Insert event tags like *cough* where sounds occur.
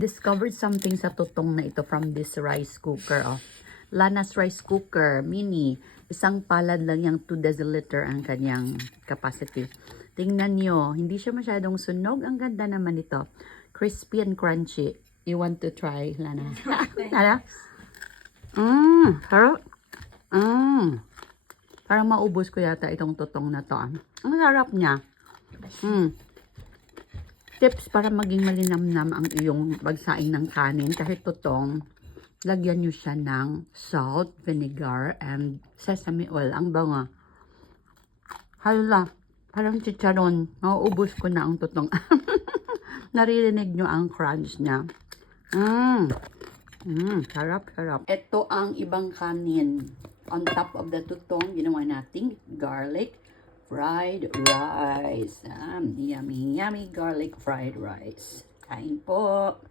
discovered something sa tutong na ito from this rice cooker. Oh. Lana's rice cooker, mini. Isang palad lang yung 2 deciliter ang kanyang capacity. Tingnan nyo, hindi siya masyadong sunog. Ang ganda naman ito. Crispy and crunchy. You want to try, Lana? *laughs* Lana? Mmm, sarap. Mmm. Parang maubos ko yata itong tutong na to. ah. Ang sarap niya. Mm. Tips para maging malinamnam ang iyong pagsaing ng kanin kahit tutong, lagyan nyo siya ng salt, vinegar, and sesame oil. Ang bango. Hala, parang chicharon. Mauubos ko na ang tutong. *laughs* Naririnig nyo ang crunch niya. Mmm. Mmm, sarap, sarap. Ito ang ibang kanin. On top of the tutong, ginawa nating garlic fried rice. Um, yummy, yummy garlic fried rice. Kain po.